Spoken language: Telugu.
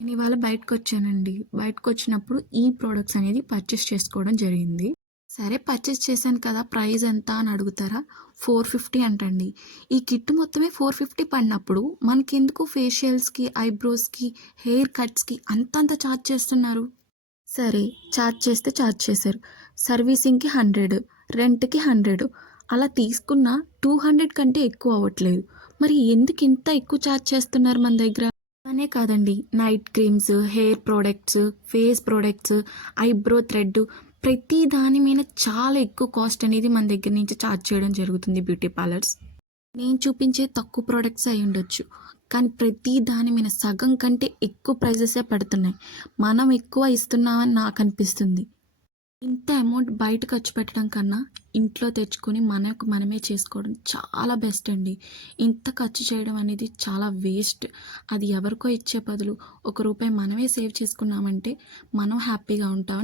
నేను ఇవాళ బయటకొచ్చానండి. బయటకొచ్చినప్పుడు ఈ ప్రొడక్ట్స్ అనేది పర్చేస్ చేసుకోవడం జరిగింది. సరే పర్చేస్ చేశాను కదా! ప్రైస్ ఎంత అని అడుగుతారా? 450 అంటండి. ఈ కిట్ మొత్తమే 450 పడినప్పుడు మనకెందుకు ఫేషియల్స్‌కి, ఐబ్రోస్‌కి, హెయిర్ కట్స్‌కి అంతంత చార్జ్ చేస్తున్నారు? సరే చార్జ్ చేస్తే చార్జ్ చేశారు. సర్వీసింగ్‌కి 100, రెంట్‌కి 100 అలా తీసుకున్న 200 కంటే ఎక్కువ అవ్వట్లేదు. మరి ఎందుకింత ఎక్కువ చార్జ్ చేస్తున్నారు మన దగ్గర? అనే కాదండి. Night creams, hair products, face products, eyebrow thread ప్రతి దాని మీద చాలా ఎక్కువ కాస్ట్ అనేది మన దగ్గర నుంచి ఛార్జ్ చేయడం జరుగుతుంది బ్యూటీ పార్లర్స్. నేను చూపించే తక్కువ ప్రొడక్ట్స్ అయ్యుండొచ్చు. కానీ ప్రతి దాని మీద సగం కంటే ఎక్కువ ప్రైజెసే పడుతున్నాయి. మనం ఎక్కువ ఇస్తున్నామని నాకనిపిస్తుంది. ఇంత అమౌంట్ బయట ఖర్చు పెట్టడం కన్నా ఇంట్లో తెచ్చుకొని మనకు మనమే చేసుకోవడం చాలా బెస్ట్ అండి. ఇంత ఖర్చు చేయడం అనేది చాలా వేస్ట్. అది ఎవరికో ఇచ్చే బదులు ఒక రూపాయి మనమే సేవ్ చేసుకున్నామంటే మనం హ్యాపీగా ఉంటాం.